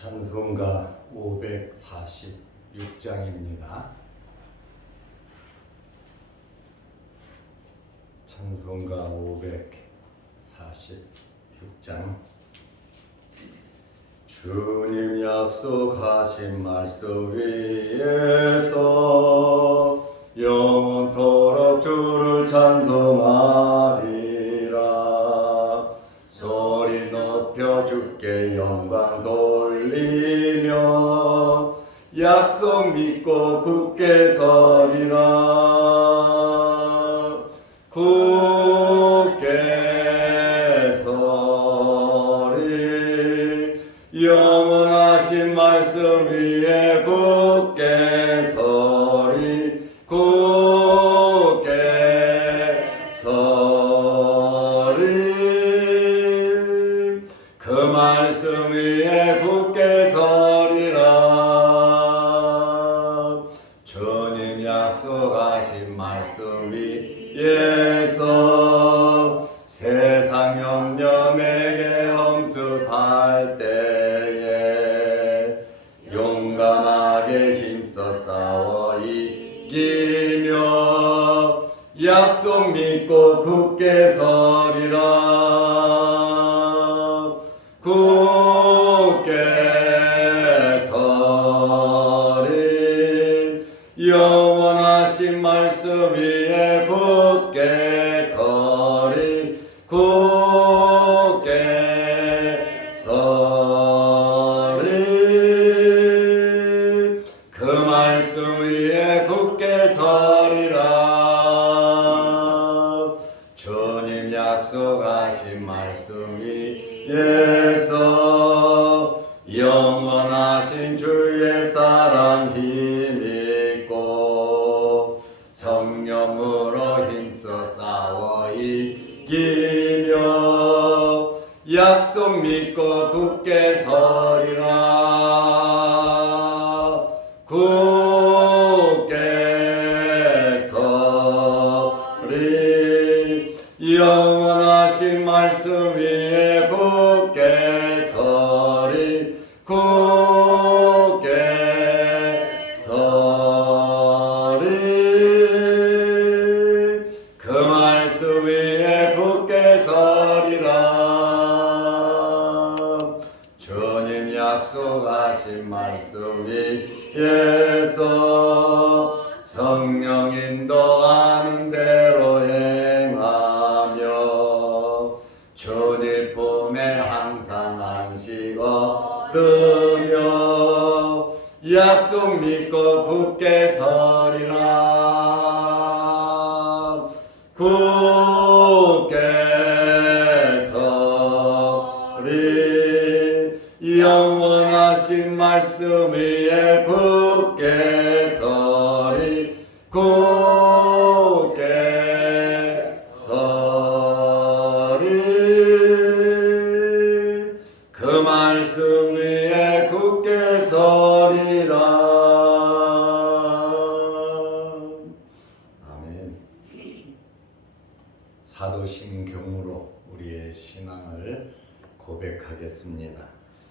찬송가 546장입니다. 찬송가 546장. 주님 약속하신 말씀 위에서 영원토록 주를 찬송하리라. 소리 높여 주께 영광 돌리며 약속 믿고 굳게 서리라. 굳게 서리. 영원하신 말씀 위에 굳게 서리. 굳게 서리. 그 말씀 위에 굳게 서리라. 주님 약속하신 말씀 위에서 세상 염려 내게 엄습할 때에 용감하게 힘써 싸워 이기며 약속 믿고 굳게 서리라. 굳게 서리. 영원하신 말씀 위에 굳게 서리. 굳게 서리. 그 말씀 위에 굳게 서리라. 주님 약속하신 말씀 위에서 영원하신 주의 사랑 힘있고 성령으로 힘써 싸워 이기며 약속 믿고 굳게 서리라. 굳게 서리. 영원하신 말씀 위에 굳게 서리. 굳게 서리. 그 말씀 위에 굳게 서리라. 주님 약속하신 말씀 위에서 성령 인도하는 대로 행하며 주님 품에 항상 안식 얻으며 약속 믿고 굳게 서리라. 굳게 서리. 영원하신 말씀 위에 굳게 서리. 굳게 서리. 그 말씀 위에 굳게 서리라. 아멘. 사도신경으로 우리의 신앙을 고백하겠습니다.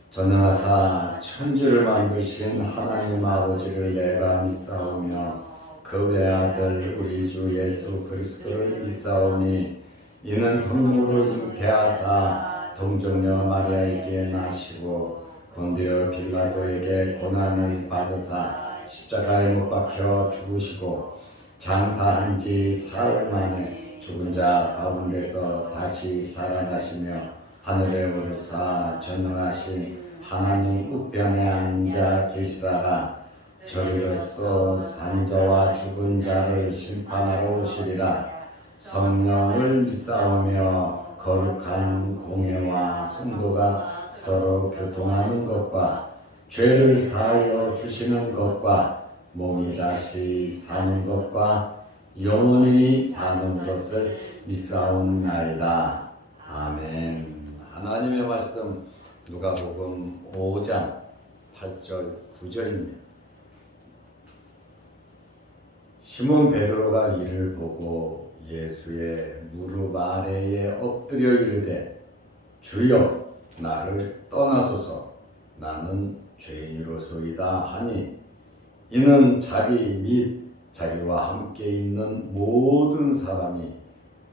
전능하사 천지를 만드신 하나님 아버지를 내가 믿사오며 그 외아들 우리 주 예수 그리스도를 믿사오니 이는 성령으로 잉태하사 동정녀 마리아에게 나시고 본디오 빌라도에게 고난을 받으사 십자가에 못 박혀 죽으시고 장사한 지 사흘 만에 죽은 자 가운데서 다시 살아나시며 하늘에 오르사 전능하신 하나님 우편에 앉아 계시다가 저리로서 산자와 죽은 자를 심판하러 오시리라. 성령을 믿사오며 거룩한 공회와 성도가 서로 교통하는 것과 죄를 사하여 주시는 것과 몸이 다시 사는 것과 영원히 사는 것을 믿사옵나이다. 아멘. 하나님의 말씀 누가복음 5장 8절 9절입니다. 시몬 베드로가 이를 보고 예수의 무릎 아래에 엎드려 이르되 주여 나를 떠나소서 나는 죄인으로소이다 하니 이는 자기 및 자기와 함께 있는 모든 사람이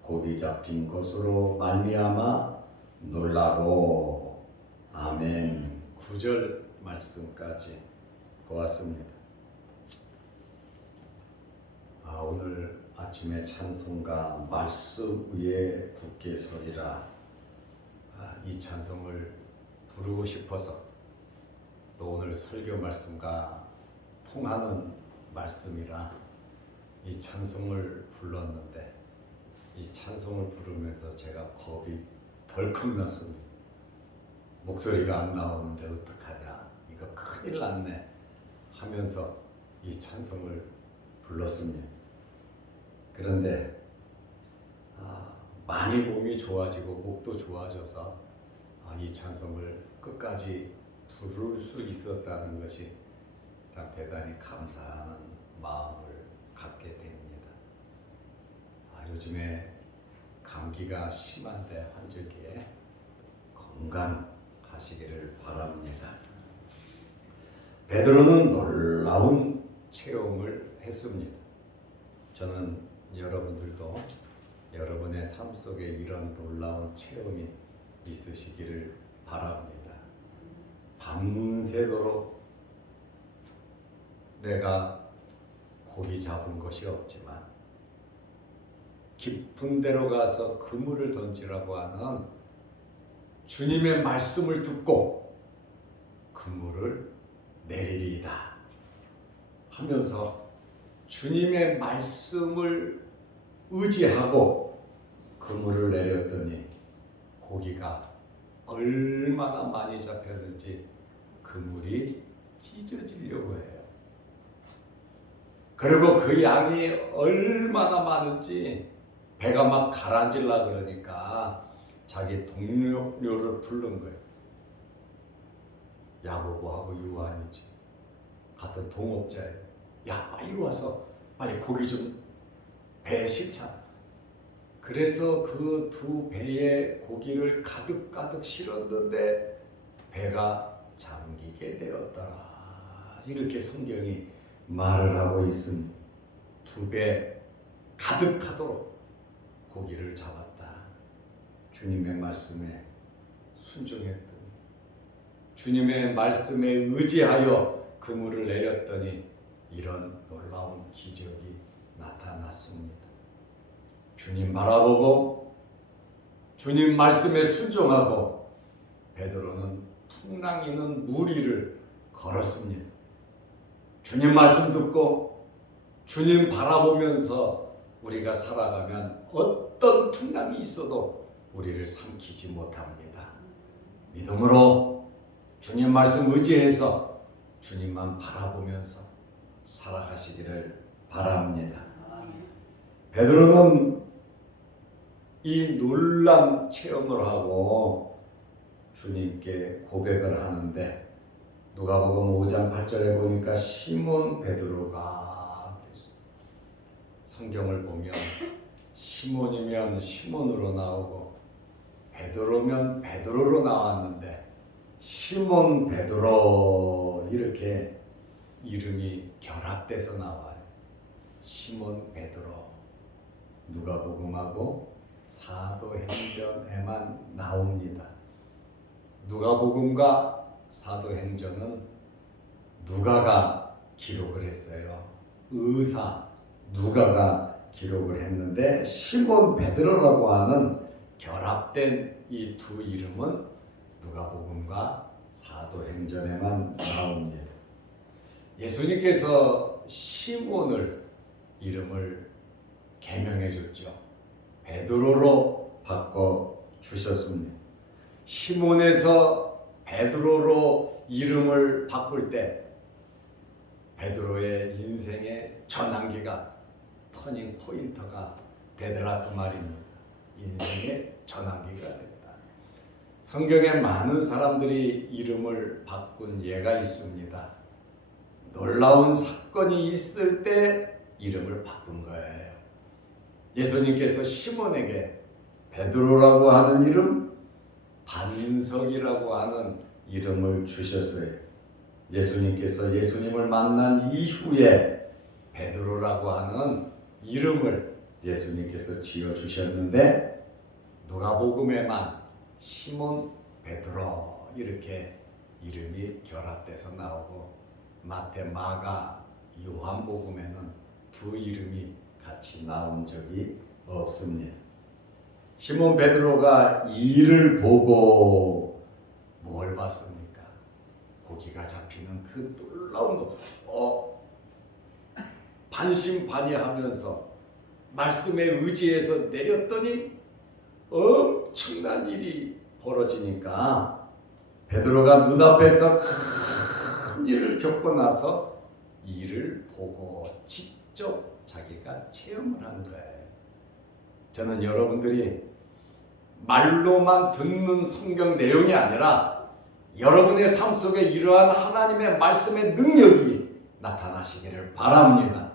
고기 잡힌 것으로 말미암아 놀라고. 아멘. 9절 말씀까지 보았습니다. 오늘 아침에 찬송가 말씀 위에 굳게 서리라, 이 찬송을 부르고 싶어서 또 오늘 설교 말씀과 통하는 말씀이라 이 찬송을 불렀는데, 이 찬송을 부르면서 제가 겁이 덜컥 났습니다. 목소리가 안 나오는데 어떡하냐, 이거 큰일 났네 하면서 이 찬송을 불렀습니다. 그런데 많이 몸이 좋아지고 목도 좋아져서 이 찬송을 끝까지 부를 수 있었다는 것이 참 대단히 감사하는 마음을 갖게 됩니다. 요즘에 감기가 심한데 환절기에 건강하시기를 바랍니다. 베드로는 놀라운 체험을 했습니다. 저는 여러분들도 여러분의 삶 속에 이런 놀라운 체험이 있으시기를 바랍니다. 밤새도록 내가 고기 잡은 것이 없지만 깊은 데로 가서 그물을 던지라고 하는 주님의 말씀을 듣고 그물을 내리리이다 하면서 주님의 말씀을 의지하고 그물을 내렸더니 고기가 얼마나 많이 잡혔는지 그물이 찢어지려고 해요. 그리고 그 양이 얼마나 많은지 배가 막 가라앉으려 그러니까 자기 동료를 부른 거예요. 야고보하고 요한이지, 같은 동업자예요. 야, 빨리 와서 빨리 고기 좀 배에 실자. 그래서 그 두 배에 고기를 가득 실었는데 배가 잠기게 되었더라. 이렇게 성경이 말을 하고 있습니다. 두 배 가득하도록 고기를 잡았다. 주님의 말씀에 순종했더니, 주님의 말씀에 의지하여 그물을 내렸더니 이런 놀라운 기적이 나타났습니다. 주님 바라보고 주님 말씀에 순종하고 베드로는 풍랑이는 물 위를 걸었습니다. 주님 말씀 듣고 주님 바라보면서 우리가 살아가면 어떤 풍랑이 있어도 우리를 삼키지 못합니다. 믿음으로 주님 말씀 의지해서 주님만 바라보면서 살아가시기를 바랍니다. 베드로는 이 놀란 체험을 하고 주님께 고백을 하는데, 누가복음 5장 8절에 보니까 시몬 베드로가, 성경을 보면 시몬이면 시몬으로 나오고 베드로면 베드로로 나왔는데 시몬 베드로 이렇게 이름이 결합돼서 나와요. 시몬 베드로. 누가복음하고 사도행전에만 나옵니다. 누가복음과 사도행전은 누가가 기록을 했어요. 의사 누가가 기록을 했는데 시몬 베드로라고 하는 결합된 이 두 이름은 누가복음과 사도행전에만 나옵니다. 예수님께서 시몬을 이름을 개명해 줬죠. 베드로로 바꿔 주셨습니다. 시몬에서 베드로로 이름을 바꿀 때 베드로의 인생의 전환기가, 터닝 포인트가 되더라 그 말입니다. 인생의 전환기가 됐다. 성경에 많은 사람들이 이름을 바꾼 예가 있습니다. 놀라운 사건이 있을 때 이름을 바꾼 거예요. 예수님께서 시몬에게 베드로라고 하는 이름, 반석이라고 하는 이름을 주셨어요. 예수님께서 예수님을 만난 이후에 베드로라고 하는 이름을 예수님께서 지어주셨는데 누가복음에만 시몬 베드로 이렇게 이름이 결합돼서 나오고 마태, 마가, 요한복음에는 두 이름이 같이 나온 적이 없습니다. 시몬 베드로가 이를 보고 뭘 봤습니까? 고기가 잡히는 그 놀라운 거. 반신반의하면서 말씀에 의지해서 내렸더니 엄청난 일이 벌어지니까 베드로가 눈앞에서 큰 일을 겪고 나서 이를 보고 직접 자기가 체험을 한 거예요. 저는 여러분들이 말로만 듣는 성경 내용이 아니라 여러분의 삶 속에 이러한 하나님의 말씀의 능력이 나타나시기를 바랍니다.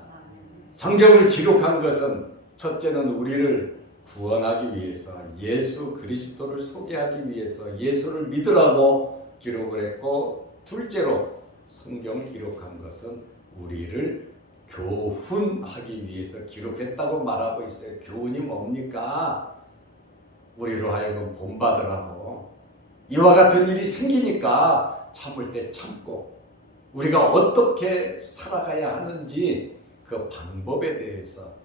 성경을 기록한 것은 첫째는 우리를 구원하기 위해서 예수 그리스도를 소개하기 위해서 예수를 믿으라고 기록을 했고, 둘째로 성경을 기록한 것은 우리를 교훈하기 위해서 기록했다고 말하고 있어요. 교훈이 뭡니까? 우리로 하여금 본받으라고. 이와 같은 일이 생기니까 참을 때 참고 우리가 어떻게 살아가야 하는지 그 방법에 대해서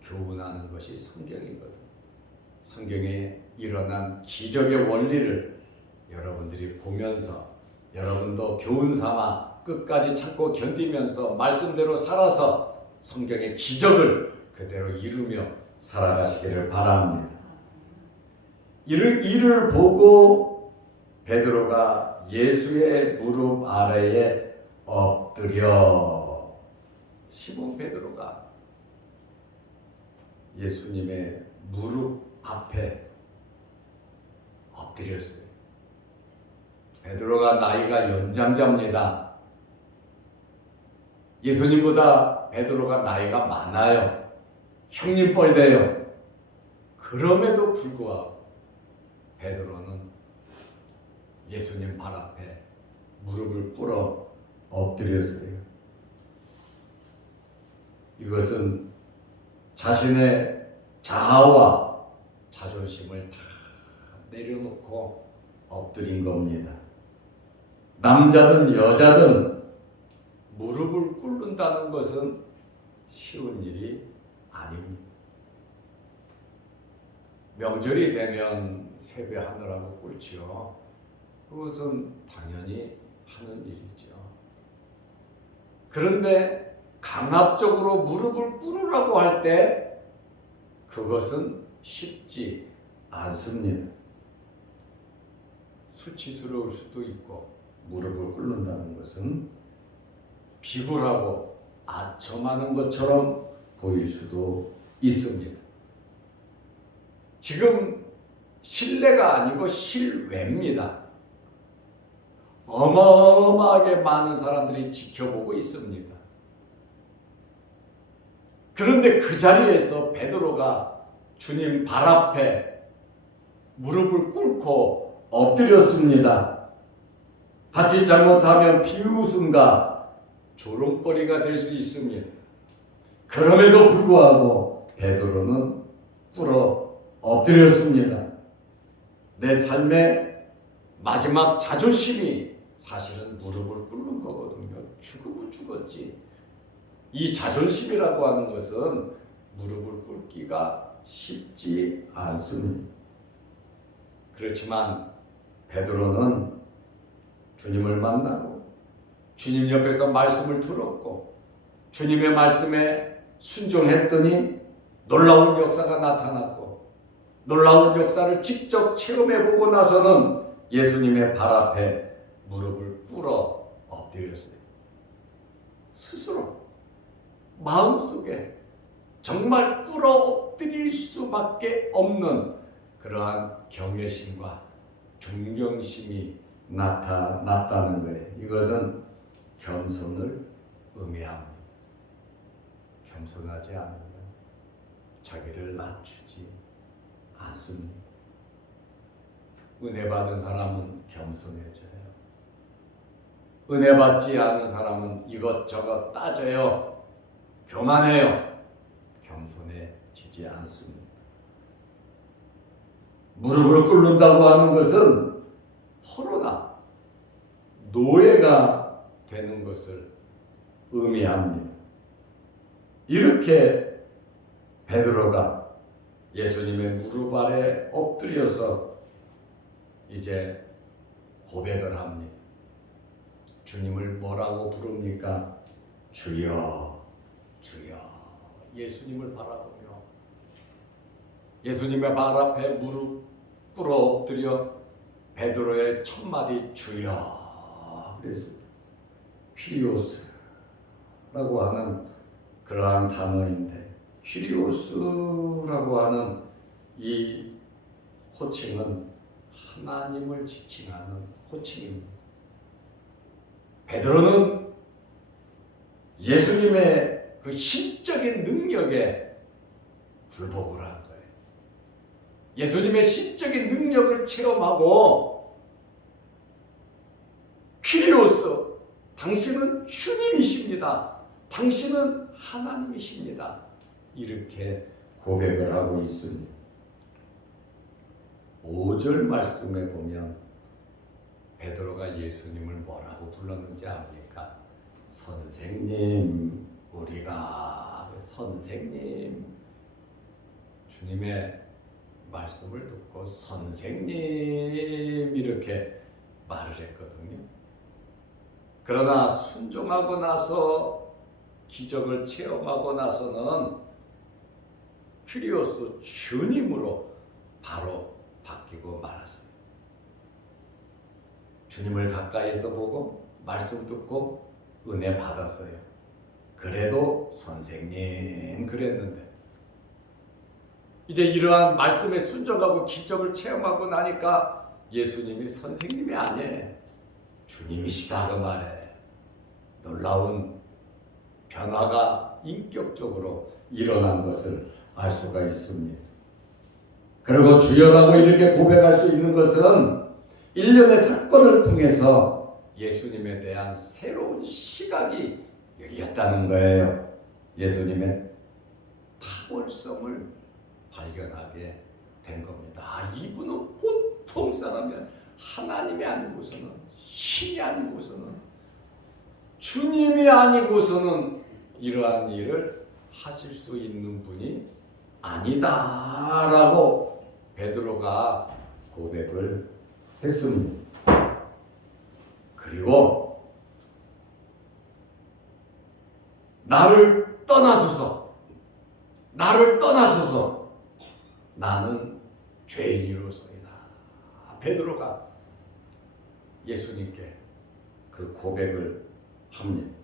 교훈하는 것이 성경이거든. 성경에 일어난 기적의 원리를 여러분들이 보면서 여러분도 교훈 삼아 끝까지 참고 견디면서 말씀대로 살아서 성경의 기적을 그대로 이루며 살아가시기를 바랍니다. 이를 보고 베드로가 예수의 무릎 아래에 엎드려, 시몬 베드로가 예수님의 무릎 앞에 엎드렸어요. 베드로가 나이가 연장자입니다. 예수님보다 베드로가 나이가 많아요. 형님 뻘돼요. 그럼에도 불구하고 베드로는 예수님 발 앞에 무릎을 꿇어 엎드렸어요. 이것은 자신의 자아와 자존심을 다 내려놓고 엎드린 겁니다. 남자든 여자든 무릎을 꿇는다는 것은 쉬운 일이 아닙니다. 명절이 되면 세배하느라고 꿇지요. 그것은 당연히 하는 일이죠. 그런데 강압적으로 무릎을 꿇으라고 할 때 그것은 쉽지 않습니다. 수치스러울 수도 있고, 무릎을 꿇는다는 것은 비굴하고 아첨하는 것처럼 보일 수도 있습니다. 지금 실내가 아니고 실외입니다. 어마어마하게 많은 사람들이 지켜보고 있습니다. 그런데 그 자리에서 베드로가 주님 발 앞에 무릎을 꿇고 엎드렸습니다. 자칫 잘못하면 비웃음과 조롱거리가 될 수 있습니다. 그럼에도 불구하고 베드로는 꿇어 엎드렸습니다. 내 삶의 마지막 자존심이 사실은 무릎을 꿇는 거거든요. 죽으면 죽었지. 이 자존심이라고 하는 것은 무릎을 꿇기가 쉽지 않습니다. 그렇지만 베드로는 주님을 만나고 주님 옆에서 말씀을 들었고 주님의 말씀에 순종했더니 놀라운 역사가 나타났고, 놀라운 역사를 직접 체험해보고 나서는 예수님의 발 앞에 무릎을 꿇어 엎드렸어요. 스스로 마음속에 정말 꿇어 엎드릴 수밖에 없는 그러한 경외심과 존경심이 나타났다는 거예요. 이것은 겸손을 의미합니다. 겸손하지 않으면 자기를 낮추지 않습니다. 은혜 받은 사람은 겸손해져요. 은혜 받지 않은 사람은 이것저것 따져요. 교만해요. 겸손해지지 않습니다. 무릎을 꿇는다고 하는 것은 포로나 노예가 되는 것을 의미합니다. 이렇게 베드로가 예수님의 무릎 아래 엎드려서 이제 고백을 합니다. 주님을 뭐라고 부릅니까? 주여, 주여. 예수님을 바라보며 예수님의 발 앞에 무릎 꿇어 엎드려 베드로의 첫 마디 주여 그랬습니다. 퀴리오스라고 하는 그러한 단어인데, 퀴리오스라고 하는 이 호칭은 하나님을 지칭하는 호칭입니다. 베드로는 예수님의 그 신적인 능력에 굴복을 한 거예요. 예수님의 신적인 능력을 체험하고 퀴리오스, 당신은 주님이십니다. 당신은 하나님이십니다. 이렇게 고백을 하고 있습니다. 5절 말씀에 보면 베드로가 예수님을 뭐라고 불렀는지 압니까? 선생님, 우리가 선생님, 주님의 말씀을 듣고 선생님 이렇게 말을 했거든요. 그러나 순종하고 나서 기적을 체험하고 나서는 퀴리오스 주님으로 바로 바뀌고 말았어요. 주님을 가까이에서 보고 말씀 듣고 은혜 받았어요. 그래도 선생님 그랬는데 이제 이러한 말씀에 순종하고 기적을 체험하고 나니까 예수님이 선생님이 아니에요. 주님이시다 그 말에 놀라운 변화가 인격적으로 일어난 것을 알 수가 있습니다. 그리고 주여라고 이렇게 고백할 수 있는 것은 일련의 사건을 통해서 예수님에 대한 새로운 시각이 열렸다는 거예요. 예수님의 탁월성을 발견하게 된 겁니다. 이분은 보통 사람이 하나님이 아니고서는, 신이 아니고서는, 주님이 아니고서는 이러한 일을 하실 수 있는 분이 아니다라고 베드로가 고백을 했습니다. 그리고 나를 떠나소서 나는 죄인으로서이다. 베드로가 예수님께 그 고백을 합니다.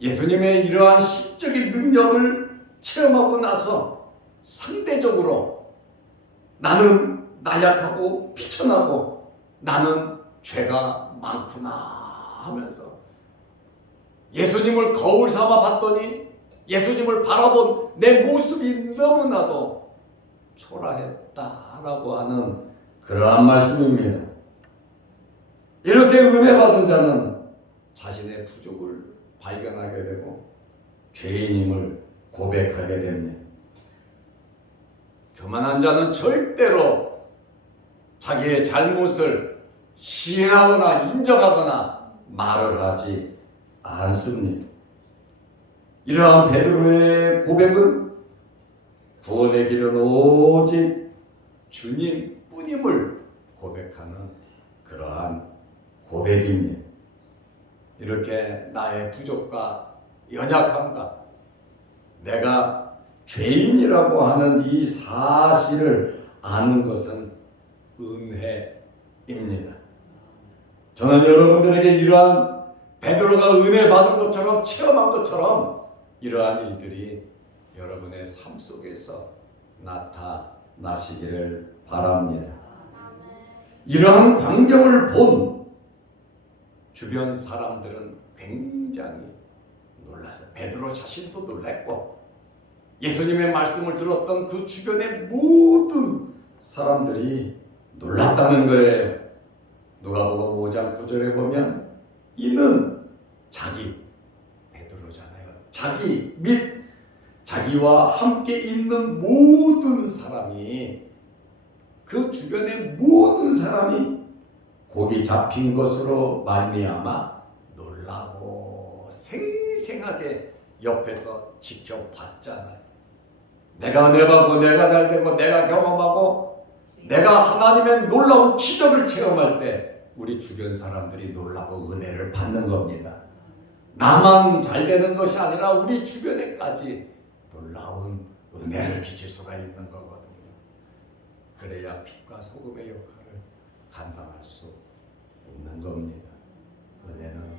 예수님의 이러한 신적인 능력을 체험하고 나서 상대적으로 나는 나약하고 비천하고 나는 죄가 많구나 하면서 예수님을 거울 삼아 봤더니 예수님을 바라본 내 모습이 너무나도 초라했다라고 하는 그러한 말씀입니다. 이렇게 은혜 받은 자는 자신의 부족을 발견하게 되고 죄인임을 고백하게 됩니다. 교만한 자는 절대로 자기의 잘못을 시인하거나 인정하거나 말을 하지 않습니다. 이러한 베드로의 고백은 구원의 길은 오직 주님뿐임을 고백하는 그러한 고백입니다. 이렇게 나의 부족과 연약함과 내가 죄인이라고 하는 이 사실을 아는 것은 은혜입니다. 저는 여러분들에게 이러한 베드로가 은혜 받은 것처럼 체험한 것처럼 이러한 일들이 여러분의 삶 속에서 나타나시기를 바랍니다. 이러한 광경을 본 주변 사람들은 굉장히 놀라서 베드로 자신도 놀랐고 예수님의 말씀을 들었던 그 주변의 모든 사람들이 놀랐다는 거예요. 누가복음 5장 9절에 보면 이는 자기 베드로잖아요. 자기 및 자기와 함께 있는 모든 사람이, 그 주변의 모든 사람이 고기 잡힌 것으로 말미암아 놀라고 생생하게 옆에서 지켜봤잖아요. 내가 은혜받고 내가 잘되고 내가 경험하고 내가 하나님의 놀라운 기적을 체험할 때 우리 주변 사람들이 놀라고 은혜를 받는 겁니다. 나만 잘되는 것이 아니라 우리 주변에까지 놀라운 은혜를 끼칠 수가 있는 거거든요. 그래야 빛과 소금의 역할을 감당할 수 있는 겁니다. 은혜는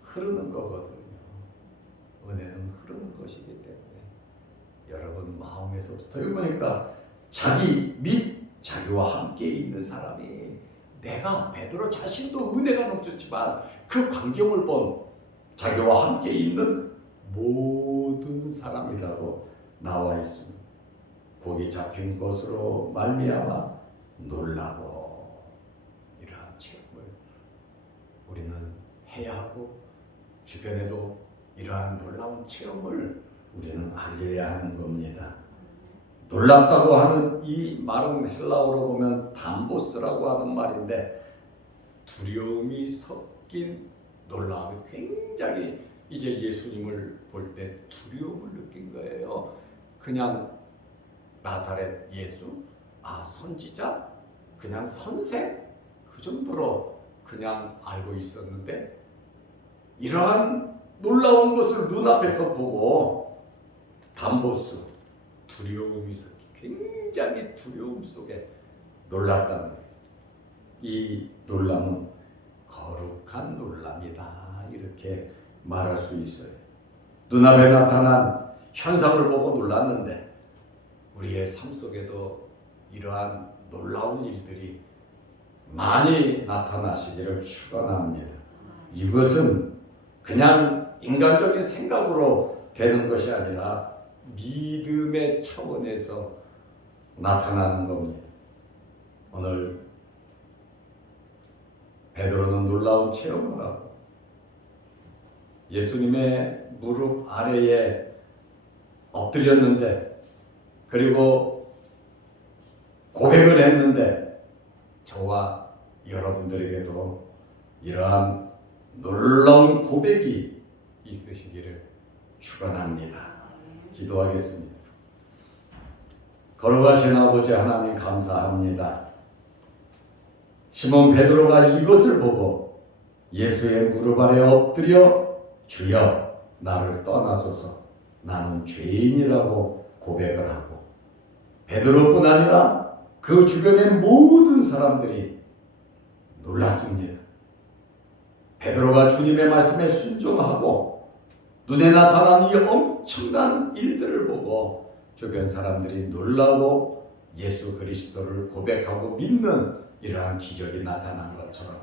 흐르는 거거든요. 은혜는 흐르는 것이기 때문에 여러분 마음에서부터, 여기 보니까 자기 및 자기와 함께 있는 사람이, 내가 베드로 자신도 은혜가 넘쳤지만 그 광경을 본 자기와 함께 있는 모든 사람이라고 나와 있습니다. 고기 잡힌 것으로 말미암아 놀라고, 이러한 체험을 우리는 해야 하고 주변에도 이러한 놀라운 체험을 우리는 알려야 하는 겁니다. 놀랍다고 하는 이 말은 헬라어로 보면 담보스라고 하는 말인데, 두려움이 섞인 놀라움이, 굉장히 이제 예수님을 볼 때 두려움을 느낀 거예요. 그냥 나사렛 예수, 선지자, 그냥 선생, 그 정도로 그냥 알고 있었는데 이러한 놀라운 것을 눈앞에서 보고 담보스, 두려움이 섞인, 굉장히 두려움 속에 놀랐다는 거예요. 이 놀람은 거룩한 놀람이다, 이렇게 말할 수 있어요. 눈앞에 나타난 현상을 보고 놀랐는데 우리의 삶 속에도 이러한 놀라운 일들이 많이 나타나시기를 축원합니다. 이것은 그냥 인간적인 생각으로 되는 것이 아니라 믿음의 차원에서 나타나는 겁니다. 오늘 베드로는 놀라운 체험을 하고 예수님의 무릎 아래에 엎드렸는데, 그리고 고백을 했는데, 저와 여러분들에게도 이러한 놀라운 고백이 있으시기를 축원합니다. 기도하겠습니다. 거룩하신 아버지 하나님, 감사합니다. 시몬 베드로가 이것을 보고 예수의 무릎 아래 엎드려 주여 나를 떠나소서 나는 죄인이라고 고백을 하고, 베드로뿐 아니라 그 주변의 모든 사람들이 놀랐습니다. 베드로가 주님의 말씀에 순종하고 눈에 나타난 이 엄청난 일들을 보고 주변 사람들이 놀라고 예수 그리스도를 고백하고 믿는 이러한 기적이 나타난 것처럼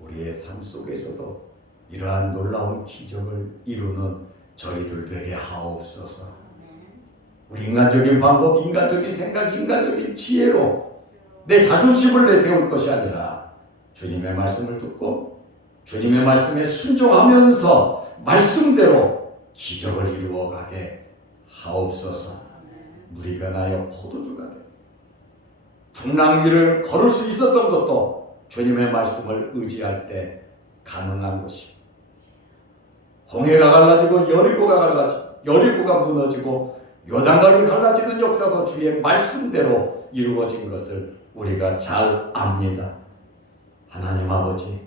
우리의 삶 속에서도 이러한 놀라운 기적을 이루는 저희들 되게 하옵소서. 우리 인간적인 방법, 인간적인 생각, 인간적인 지혜로 내 자존심을 내세울 것이 아니라 주님의 말씀을 듣고 주님의 말씀에 순종하면서 말씀대로 기적을 이루어가게 하옵소서. 물이 변하여 포도주가 돼 풍랑 위를 걸을 수 있었던 것도 주님의 말씀을 의지할 때 가능한 것이고, 홍해가 갈라지고 여리고가 무너지고 요단강이 갈라지는 역사도 주의 말씀대로 이루어진 것을 우리가 잘 압니다. 하나님 아버지,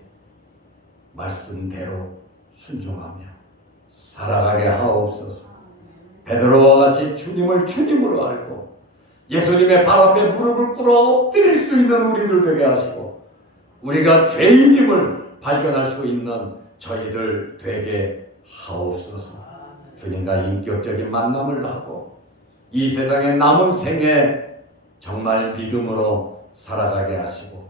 말씀대로 순종하며 살아가게 하옵소서. 베드로와 같이 주님을 주님으로 알고 예수님의 발 앞에 무릎을 꿇어 엎드릴 수 있는 우리들 되게 하시고, 우리가 죄인임을 발견할 수 있는 저희들 되게 하옵소서. 주님과 인격적인 만남을 하고 이 세상의 남은 생에 정말 믿음으로 살아가게 하시고,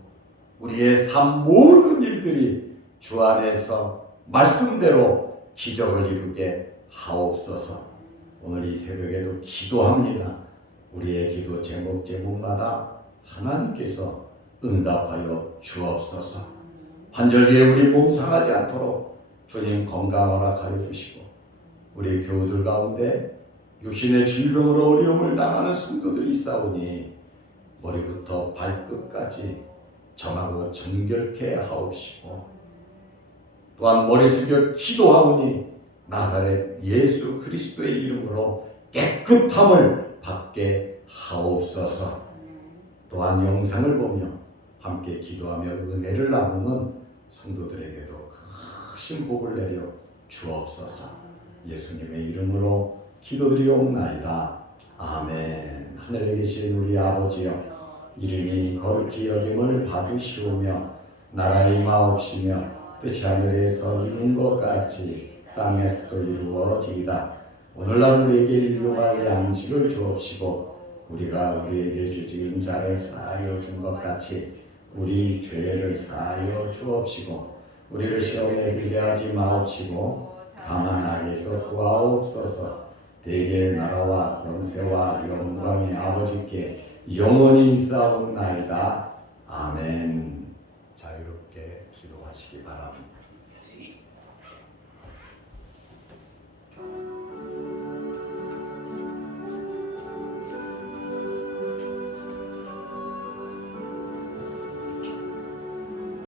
우리의 삶 모든 일들이 주 안에서 말씀대로 기적을 이루게 하옵소서. 오늘 이 새벽에도 기도합니다. 우리의 기도 제목마다 하나님께서 응답하여 주옵소서. 환절기에 우리 몸 상하지 않도록 주님 건강 허락하여 주시고, 우리 교우들 가운데 육신의 질병으로 어려움을 당하는 성도들이 있사오니 머리부터 발끝까지 정하고 정결케 하옵시고, 또한 머리 숙여 기도하오니 나사렛 예수 그리스도의 이름으로 깨끗함을 받게 하옵소서. 또한 영상을 보며 함께 기도하며 은혜를 나누는 성도들에게도 크신 복을 내려 주옵소서. 예수님의 이름으로 기도드리옵나이다. 아멘. 하늘에 계신 우리 아버지여, 이름이 거룩히 여김을 받으시오며 나라의 임하옵시며 뜻이 하늘에서 이룬 것 같이 땅에서도 이루어지이다. 오늘날 우리에게 일용할 양식을 주옵시고, 우리가 우리에게 죄지은 자를 사하여 준 것 같이 우리 죄를 사하여 주옵시고, 우리를 시험에 들게 하지 마옵시고 다만 악에서 구하옵소서. 대개의 나라와 권세와 영광의 아버지께 영원히 있사옵나이다. 아멘. 자유롭게 기도하시기 바랍니다.